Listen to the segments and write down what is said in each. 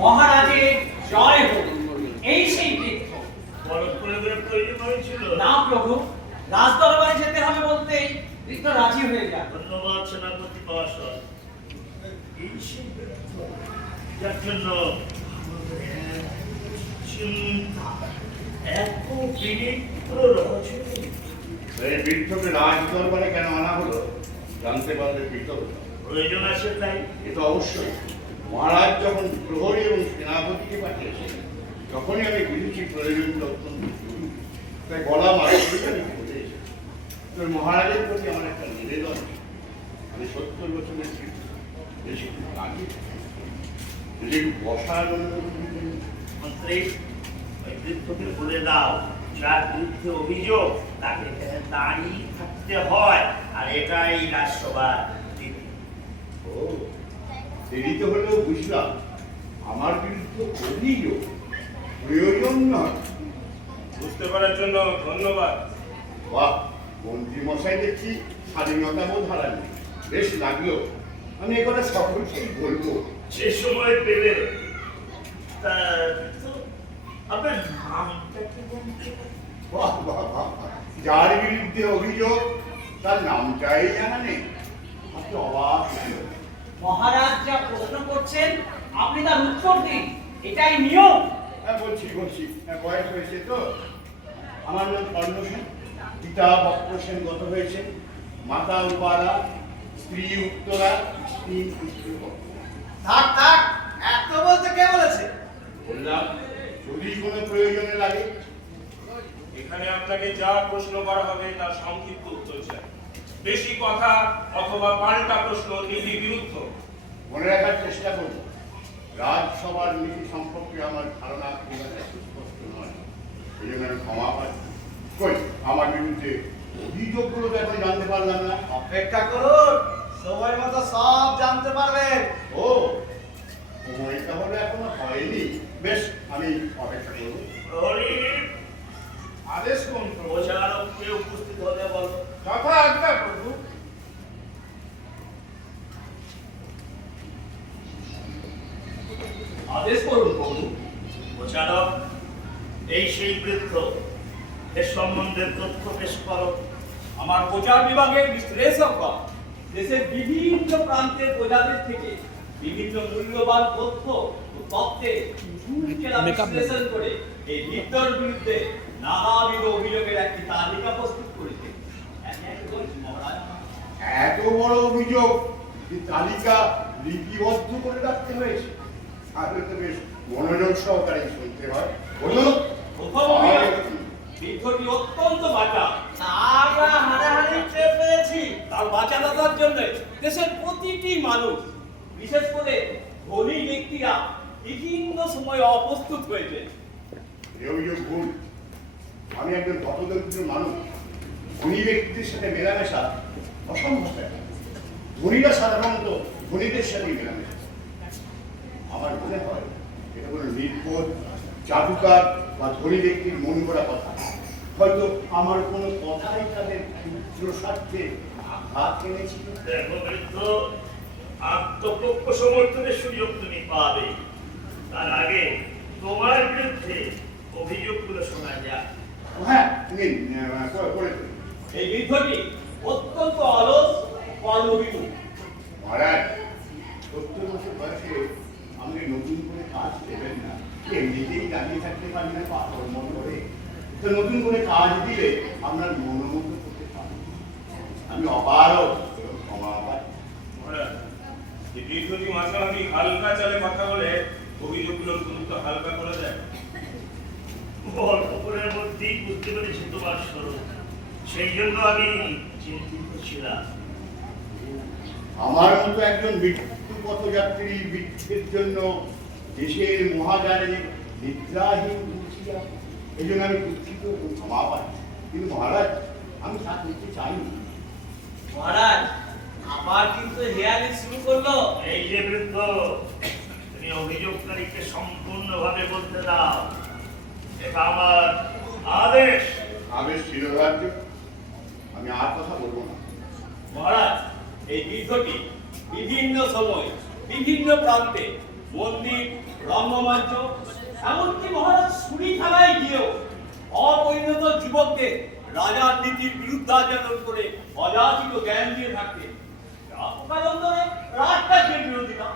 মহারাজের জয় হোক। এই সেই বৃদ্ধ। না প্রভু, রাজদরবারে যেতে হবে বলতেই বৃদ্ধ রাজি হয়ে যান। ধন্যবাদ সেনাপতি মহাশয়। এই সেই বৃদ্ধ যার জন্য চিন্তা এত বিনিত্র রহস্য। এই বৃদ্ধকে রাজদরবারে কেন আনা হলো জানতে পারলে কৃতজ্ঞ। প্রয়োজন আছে তাই? এ তো অবশ্যই। মহারাজ যখন প্রহরী এবং সেনাপতিকে পাঠিয়েছেন তখনই আমি বুঝেছি প্রয়োজনটা অত্যন্ত জরুরি। তাই গলা মারতে আমি বলে এসেছি। তো মহারাজের প্রতি আমার একটা নিবেদন, আমি 70 বছরের বেশি আগে যদি একটু বসার মন্ত্রী, ওই বৃদ্ধকে বলে দাও যার বিরুদ্ধে অভিযোগ তাকে দাঁড়িয়ে থাকতে হয়, আর এটাই রাজসভার রীতি। ও দেরিতে হলেও বুঝলাম আমার বিরুদ্ধে অভিযোগ, প্রয়োজন নয়। বুঝতে পারার জন্য ধন্যবাদ। বাহ, মন্ত্রী মশাই দেখছি স্বাধীনতা বোধ হারানি, বেশ লাগলো। আমি এ কথা সকলকেই বলবো। যে সময় পেলে তা আপনার নামটা কি বলতে? বাহ বাহ বাহ, যার বিরুদ্ধে অভিযোগ তার নামটাই জানা নেই। আপনি অবাক হলেন। মহারাজ যা প্রশ্ন করছেন আপনি তার উত্তর দিন, এটাই নিয়ম। হ্যাঁ বলছি, বয়স হয়েছে তো। আমার নাম কর্ণ সেন, পিতা বক্র সেন গত হয়েছে, মাতা উপারা, স্ত্রী উত্তরা, 3 পুত্র। থাক থাক, এত বলতে কে বলেছে? বললাম যদি কোনো প্রয়োজনে লাগে। এখানে আপনাকে যা প্রশ্ন করা হবে তার সংক্ষিপ্ত উত্তর চাই। বেশি কথা অথবা পাল্টা প্রশ্ন নীতি বিরুদ্ধ। মনে রাখার চেষ্টা করব, রাজসভার নীতি সম্পর্কে আমার ধারণা খুব একটা সুস্পষ্ট নয়, এই জন্য আমি ক্ষমা পাই। কই আমার বিরুদ্ধে অভিযোগগুলো তো এখন জানতে পারলাম না। অপেক্ষা করুন, সময় মতো সব জানতে পারবেন। ও সময়টা হলে এখনো হয়নি। বেশ, আমি অপেক্ষা করব। প্রহরী, আদেশ কোন প্রচারককে উপস্থিত হতে বলো। কথা আজ্ঞা প্রভু। আদেশ করুন প্রভু। প্রচারক, এই সেই বৃদ্ধ, এর সম্বন্ধে তথ্য পেশ করো। আমার প্রচার বিভাগের বিশ্লেষকগণ দেশের বিভিন্ন প্রান্তের প্রজাদের থেকে বিভিন্ন মূল্যবান তথ্য ও তত্ত্বের বিশ্লেষণ করে এই বৃদ্ধর বিরুদ্ধে নানাবিধ অভিযোগের একটি তালিকা প্রস্তুত করেছে। এত বড় অভিযোগ, এই তালিকা লিপিবদ্ধ করে রাখতে হয়েছে। তাহলে তো বেশ মনোযোগ সহকারে শুনতে হয়। বলুন। প্রথম অভিযোগ, বৃদ্ধটি অত্যন্ত বাঁচা। আমরা হারাহারি টের পেয়েছি। তার বাঁচা থাকার জন্য দেশের প্রতিটি মানুষ, বিশেষ করে ধনী ব্যক্তিরা বিভিন্ন সময় অপ্রস্তুত হয়েছে। এই অভিযোগ ভুল। আমি একজন হতদরিদ্র মানুষ, ধনী ব্যক্তিদের সাথে মেলামেশা অসম্ভব। ধনীরা সাধারণত ধনীদের সাথে মেলামেশা। আমার মনে হয় এটা কোনো নির্বোধ জাদুকার বা ধনী ব্যক্তির মন করা কথা। হয়তো আমার কোনো কথাই তাদের ক্ষুদ্র স্বার্থে আঘাত এনেছিল। দেখো বৃদ্ধ, আত্মপক্ষ সমর্থনের সুযোগ তুমি পাবে, তার আগে তোমার বিরুদ্ধে অভিযোগগুলো শোনা যায়। হ্যাঁ, নিন করে দিন। এই বৃদ্ধটি অত্যন্ত অলস, কর্মবিমুখ। মহারাজ, 70 বছর বয়সে আমাকে নতুন করে কাজ দেবেন না। এমনিতেই দাঁড়িয়ে থাকতে পারি না পাথর মন করে। তো নতুন করে কাজ দিলে আপনার মনোমুগ্ধ করতে পারি। আমি অপারগ এবং ক্ষমা পাই। মহারাজ, এই বৃদ্ধটি মাঝামাঝি হালকা চালে কথা বলে অভিযোগগুলোর গুরুত্ব হালকা করে দেয়। অল্পের মধ্যেই বুঝতে পেরেছি তোমার স্বরূপ, সেই জন্য আমি চিন্তিত ছিলাম। আমার মতো একজন মৃত্যু পথযাত্রী বৃদ্ধের জন্য দেশের মহাজারে নিদ্রাহীন বুঝছিলাম। এই জন্য আমি দুঃখিত এবং ক্ষমা পাই। কিন্তু মহারাজ, আমি তা করতে চাইনি। মহারাজ, আবার কিন্তু হেয়ারিং শুরু করলো। এই যে বৃদ্ধ, তুমি অভিযোগকারীকে সম্পূর্ণভাবে বলতে দাও, এটা আমার আদেশ। আবেশ শিরোধার্য, আমি আর কথা বলবো না। মহারাজ, এই বৃদ্ধটি বিভিন্ন সময় বিভিন্ন প্রান্তে মন্দির রঙ্গমঞ্চ, এমনকি মহারাজ সুরি খেলায় গিয়েও অপরিণত যুবককে রাজার নীতির বিরুদ্ধাচরণ করে অযাচিত জ্ঞান দিয়ে থাকতেন। রাজকারণে রাজকার্যের বিরোধিতা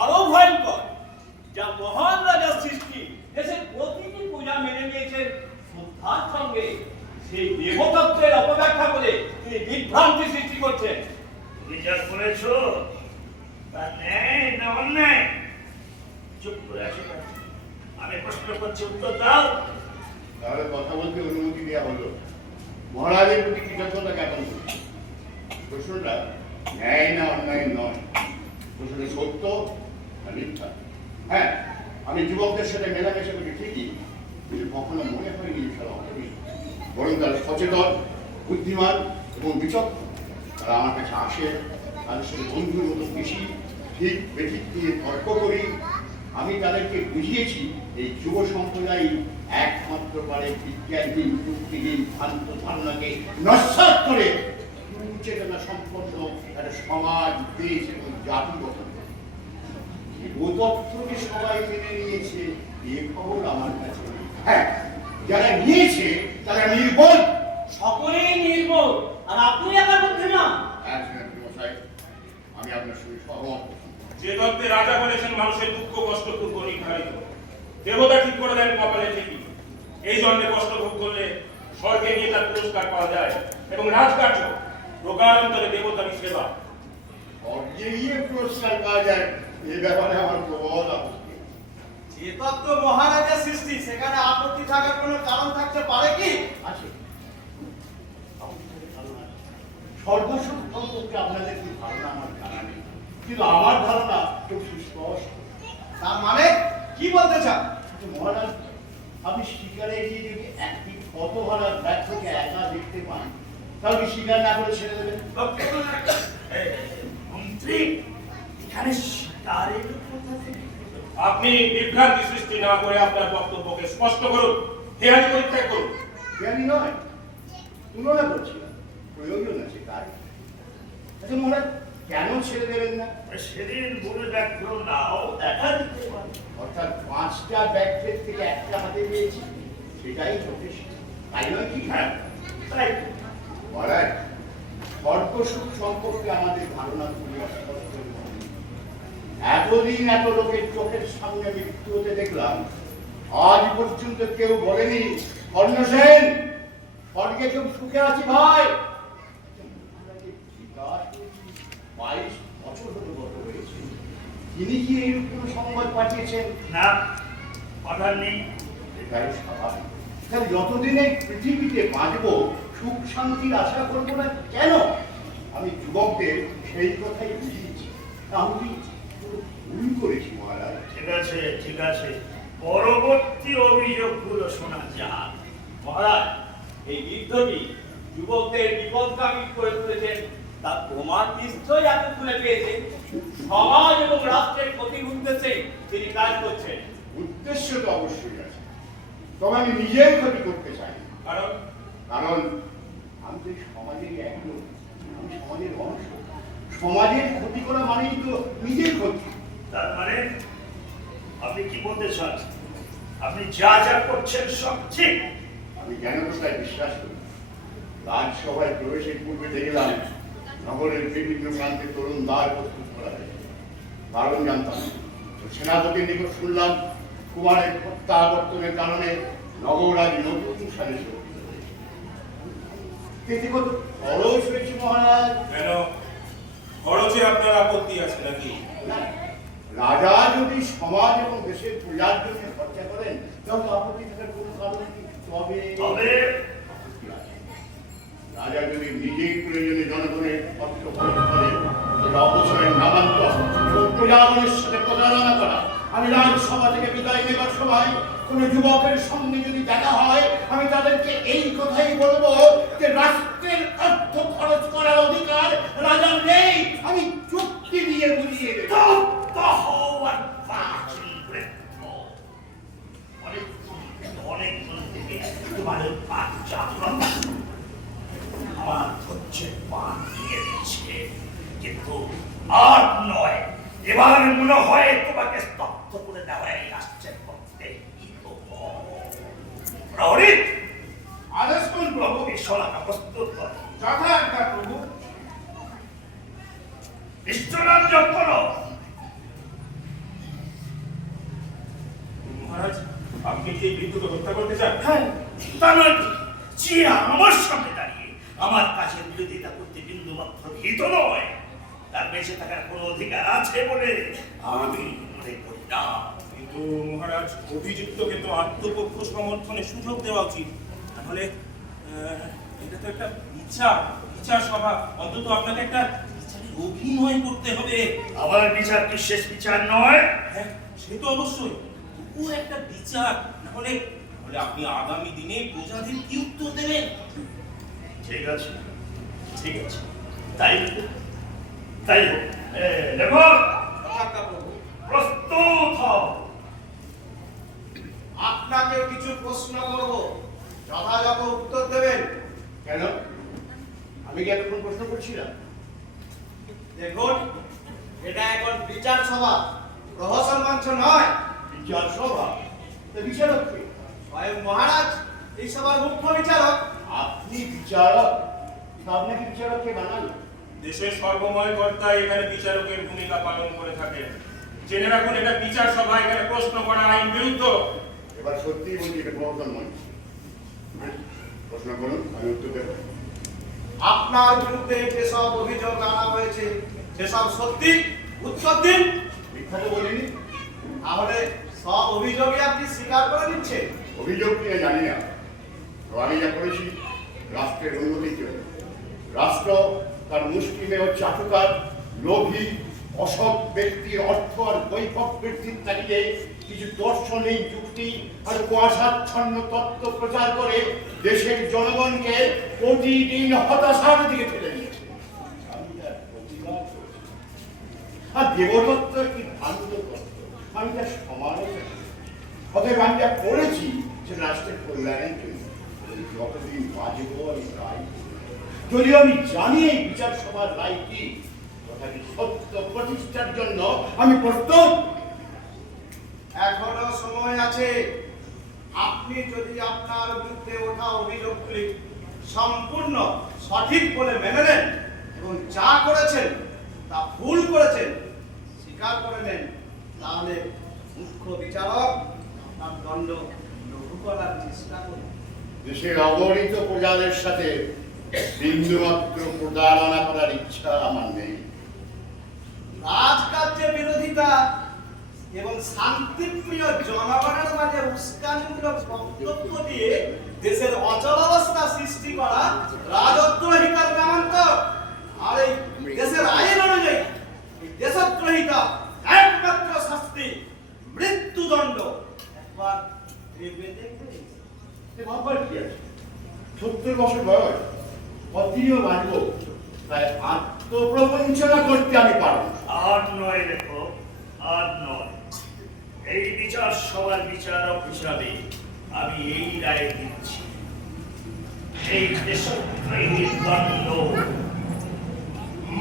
আরো ভয়ঙ্কর, যা মহান রাজার সৃষ্টি দেশের প্রতিটি পূজা মেনে নিয়েছেন শ্রদ্ধার সঙ্গে, সেই দেবতত্ত্বের অপব্যাখ্যা করে তিনি বিভ্রান্তি সৃষ্টি করছেন। তুমি যা করেছো তা ন্যায় না অন্যায়? চুপ করে আসো না। আমি প্রশ্ন করছি, উত্তর দাও। তাহলে কথা বলতে অনুমতি দেওয়া হলো। মহারাজের প্রতি কৃতজ্ঞতা জ্ঞাপন করছি। প্রশ্নটা ন্যায় না অন্যায় নয়, প্রশ্নটা সত্য না মিথ্যা। হ্যাঁ, আমি যুবকদের সাথে মেলামেশা করি ঠিকই, কিন্তু কখনো মনে হয়নি তারা অপরিণ, বরং তারা সচেতন, বুদ্ধিমান এবং বিচক্ষণ। তারা আমার কাছে আসে, তাদের সাথে বন্ধুর মতো বেশি ঠিক বেঠিক দিয়ে তর্ক করি। আমি তাদেরকে বুঝিয়েছি এই যুব সম্প্রদায় একমাত্র পারে বিজ্ঞানহীন, যুক্তিহীন, ভ্রান্ত ধারণাকে নস্যাৎ করে চেতনা সম্পন্ন একটা সমাজ, দেশ এবং জাতি গঠন করে। ও তথ্যকে সবাই মেনে নিয়েছে, এ খবর আমার কাছে নেই। হ্যাঁ, যারা নিয়েছে তারা নির্বল। সকলেই নির্বোধ, আর আপনি একার মধ্যে না। আমি আপনার সঙ্গে সহমত। যে তত্ত্বে রাজা বলেছেন মানুষের দুঃখ কষ্ট পূর্ব নির্ধারিত, দেবতা ঠিক করে দেন কপালে ঠিকই। এই জন্মে কষ্ট ভোগ করলে স্বর্গে নিয়ে তার পুরস্কার পাওয়া যায়, এবং রাজকার্য প্রকারান্তরে দেবতারই সেবা। স্বর্গে গিয়ে পুরস্কার পাওয়া যায়, এই ব্যাপারে আমার প্রবল আপত্তি। যে তত্ত্ব মহারাজের সৃষ্টি, সেখানে আপত্তি থাকার কোনো কারণ থাকতে পারে কি? আছে। সর্বসুখ সম্পর্কে আপনাদের কি ধারণা আমার জানা নেই, কিন্তু আমার ধারণা খুব সুস্পষ্ট। তার মানে কি বলতে চান? কিন্তু মহারাজ, আপনি শিকারে গিয়ে যদি একটি কত ভাড়া ব্যর্থকে একা দেখতে পান, তাহলে কি শিকার না করে ছেড়ে দেবেন? মন্ত্রী, এখানে শিকারের কথা থেকে আপনি বিভ্রান্তি সৃষ্টি না করে আপনার বক্তব্যকে স্পষ্ট করুন, হেয়ালি পরিত্যাগ করুন। জ্ঞানী নয়, তুলনা করছি না, প্রয়োজন আছে কার। আচ্ছা মহারাজ, কেন ছেড়ে দেবেন না? সেদিন মূল ব্যাঘ্র নাও দেখা দিতে পারে। অর্থাৎ 5টা ব্যাগের থেকে একটা হাতে পেয়েছি, সেটাই যথেষ্ট, তাই নয় কি? হ্যাঁ, তাই মহারাজ, সর্বসুখ সম্পর্কে আমাদের ধারণা খুবই অস্পষ্ট। এতদিন এত লোকের চোখের সামনে মৃত্যু হতে দেখলাম, আজ পর্যন্ত কেউ বলেনি কর্ণসেন স্বর্গে কেউ সুখে আছি ভাই। 22 বছর হলো গত হয়েছে, তিনি কি এইরূপ কোনো সংবাদ পাঠিয়েছেন? না, পাঠান নেই। এটাই স্বাভাবিক। তাহলে যতদিন এই পৃথিবীতে বাঁচবো, সুখ শান্তির আশা করবো না কেন? আমি যুবকদের সেই কথাই বুঝিয়েছি। আমি ভুল করেছি মহারাজ। ঠিক আছে, ঠিক আছে, পরবর্তী অভিযোগগুলো শোনা যাক। মহারাজ, এই বিদ্রোহী যুবকদের বিপদগামী করে তুলেছেন, তার প্রমাণ নিশ্চয়ই এতক্ষণে পেয়েছেন। সমাজ এবং রাষ্ট্রের ক্ষতির উদ্দেশ্যে তিনি কাজ করছেন। উদ্দেশ্য তো অবশ্যই আছে, তবে আমি নিজের ক্ষতি করতে চাই না। কারণ কারণ আমি তো সমাজের একজন, আমি সমাজের অংশ। সমাজের ক্ষতি করা মানেই তো নিজের ক্ষতি। তার মানে আপনি কি বলতে চান? আপনি যা যা করছেন সব ঠিক? আমি জ্ঞানপ্রসায় বিশ্বাস করি। রাজসভায় প্রবেশের পূর্বে দেখলাম নগরের বিভিন্ন প্রান্তে তরুণ দ্বার প্রস্তুত করা হয়েছে। কারণ জানতাম না। তো সেনাপতির নিকট শুনলাম কুমারের প্রত্যাবর্তনের কারণে নগর আজ নতুন সাজে সজ্জিত হয়েছে। এতে কত খরচ হয়েছে মহারাজ? কেন খরচে আপনার আপত্তি আছে নাকি? না, রাজা যদি সমাজ এবং দেশের প্রজার জন্য খরচা করেন, তাহলে আপত্তি থাকার কোনো কারণ নেই। তবে রাজা যদি নিজেই প্রয়োজনে জনগণের অর্থ খরচ করেন, সেটা অবসরের নামান্তর এবং প্রজাগণের সাথে প্রতারণা করা। আমি রাজসভা থেকে বিদায় নেবার সময় কোনো যুবকের সঙ্গে যদি দেখা হয়, আমি তাদেরকে এই কথাই বলবো যে রাষ্ট্রের অর্থ খরচ করার অধিকার রাজার নেই। আমি চুক্তি দিয়ে বুঝিয়ে দেব। অনেক থেকে তোমাদের বাচ্চা আমার হচ্ছে পান দিয়ে দিচ্ছে, কিন্তু আর নয়, এবার মনে হয় তোমাকে স্তব্ধ করে দেওয়া যোগ করো। মহারাজ, আপনি কি এই বৃদ্ধকে হত্যা করতে চান? হ্যাঁ, তা নয় কি? যে আমার সামনে দাঁড়িয়ে আমার কাজের বিরোধিতা করতে বিন্দুমাত্র ভীত নয়, তার বেঁচে থাকার কোনো অধিকার আছে বলে আমি মনে করি না। কিন্তু মহারাজ, অভিযুক্তকে তো আত্মপক্ষ সমর্থনে সুযোগ দেওয়া উচিত। তাহলে এটা তো একটা বিচার সভা, অন্তত আপনাকে একটা বিচারের অভিনয় করতে হবে। আমার বিচার কি শেষ বিচার নয়? হ্যাঁ, সে তো অবশ্যই, ও একটা বিচার। নাহলে আপনি আগামী দিনে প্রজাদের কি উত্তর দেবেন? ঠিক আছে, ঠিক আছে, তাই তাই হোক। লেখক, যথাজ্ঞা প্রভু। প্রস্তুত হও। আপনাকে কিছু প্রশ্ন করব, যথাযথ উত্তর দেবেন। কেন? আমি কি এতক্ষণ প্রশ্ন করছিলাম? দেখুন, এটা এখন বিচার সভা, প্রহসন মঞ্চ নয়। বিচার সভা? তা বিচারক কে? স্বয়ং মহারাজ এই সভার মুখ্য বিচারক। আপনি বিচারক? তা আপনাকে বিচারককে বানালো? দেশের সর্বময় কর্তা এখানে বিচারকের ভূমিকা পালন করে থাকেন। জেনে রাখুন, এটা বিচার সভা, এখানে প্রশ্ন করা আইন বিরুদ্ধ। এবার সত্যিই বলছি এটা প্রহসন মঞ্চ। প্রশ্ন করুন, আমি উত্তর দেবো। আপনার বিরুদ্ধে যেসব অভিযোগ আনা হয়েছে সেসব সত্যি? উত্তর দিন। মিথ্যা তো বলিনি। তাহলে সব অভিযোগই আপনি স্বীকার করে নিচ্ছেন? অভিযোগ কিনা জানি না, তো আমি যা করেছি রাষ্ট্রের উন্নতির জন্য। রাষ্ট্র তার মুষ্টিমেয় চাটুকার, লোভী, অসৎ ব্যক্তির অর্থ আর বৈভব বৃদ্ধির তাগিদে কিছু দর্শনিক যুক্তি আর কুয়াশাচ্ছন্ন তত্ত্ব প্রচার করে দেশের জনগণকে প্রতিদিন হতাশার দিকে ঠেলে দিয়েছে। আমি তার প্রতিবাদ করছি। আর দেবদত্ত কি ভ্রান্ত তত্ত্ব, আমি তার সমালোচনা করছি। অতএব আমি যা করেছি সে রাষ্ট্রের কল্যাণের জন্য। যতদিন বাঁচব আমি তাই করব। যদিও আমি জানি এই বিচার সভার রায় কি, তথাপি সত্য প্রতিষ্ঠার জন্য আমি প্রস্তুত। এখনো সময় আছে। আপনি যদি আপনার বিরুদ্ধে ওঠা অভিযোগগুলি সম্পূর্ণ সঠিক বলে মেনে নেন এবং যা করেছেন তা ভুল করেছেন স্বীকার করে নেন, তাহলে মুখ্য বিচারক আপনার দণ্ড লঘু করার চেষ্টা করুন। দেশের অগণিত প্রজাদের সাথে বিন্দুমাত্র প্রতারণা করার ইচ্ছা আমার নেই। রাজকার্যের বিরোধিতা এবং শান্তিপ্রিয় জনগণের মাঝে উস্কানিমূলক বক্তব্য দিয়ে দেশের অচলাবস্থা সৃষ্টি করা রাজদ্রোহিতার নামান্তর। আর এই দেশের আইন অনুযায়ী এই দেশদ্রোহিতা একমাত্র শাস্তি মৃত্যুদণ্ড। একবার ভেবে দেখবেন। এ ভাববার কি আছে? 70 বছর বয়স, কতদিনও বাঁচব, তাই আত্মপ্রবঞ্চনা করতে আমি পারব না। আর নয় লেখক, আর নয়। এই বিচার সভার বিচারক হিসাবে আমি এই রায় দিচ্ছি, এই দেশদ্রোহীর দণ্ড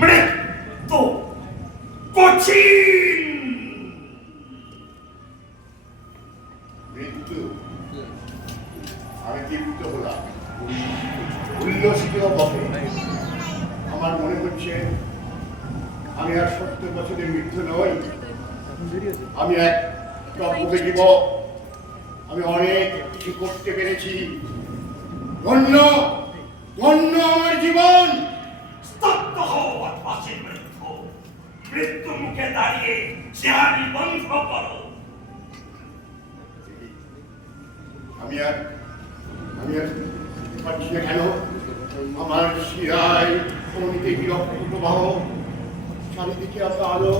মৃত্যু, কঠিন মৃত্যু? আমি তৃপ্ত হলাম, উল্লসিত বটে। আমার মনে হচ্ছে আমি আর 70 বছরের মৃত্যু নই, আমি এক টপকে জীবক। আমি অনেক কিছু করতে পেরেছি। ধন্য ধন্য আমার জীবন। স্তব্ধ হও বদমাশের মৃত্যু, মৃত্যু মুখে দাঁড়িয়ে চেহারি বন্ধ করো। আমি আর পারছি না কেন? আমার শিরায় অনিতে কি রক্ত প্রবাহ, চারিদিকে এত আলো,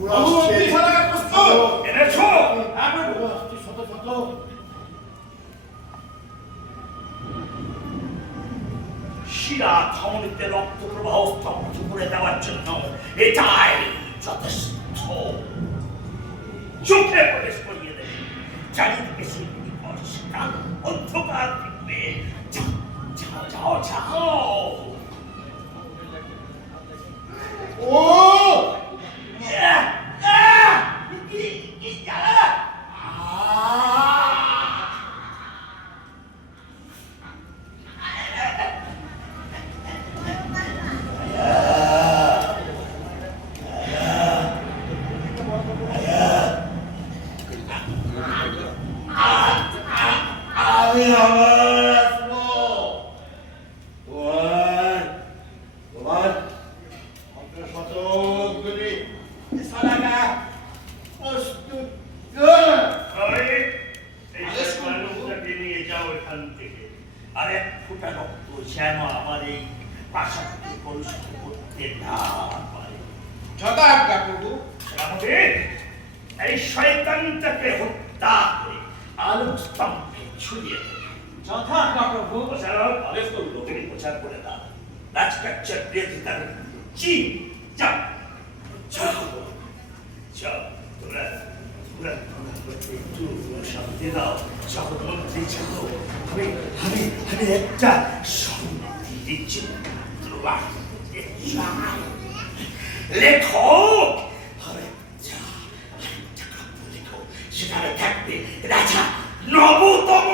উড়াচ্ছে আলো, এনেছো? উড়াচ্ছে শত শত। শিরা ধমনীতে রক্ত প্রবাহ স্তব্ধ করে দেওয়ার জন্য এটাই যথেষ্ট। চোখে প্রবেশ করিয়ে দেবে, চারিদিকে শিল্পী পরিষ্কার অন্ধকার থাকবে। যাও যাও যাও। ও কি জ্বালা! পরিশোধ করতে না পারে। যথাজ্ঞা প্রভু। সেনাপতি, এই শয়তানটাকে হত্যা করে আলোক স্তম্ভে ছড়িয়ে দেবে। যথাজ্ঞা প্রভু। প্রচারক, তুমি প্রচার করে দাও। রাজকার্যের বিরোধী তার চিন যাও যাও যাও, তোমরা তোমরা একটু শান্তি দাও। জগৎমন্ত্রী যাও, আমি আমি আমি একটা শান্তি দিচ্ছি। লেখো লেখো, সেখানে থাকবে রাজা নবতম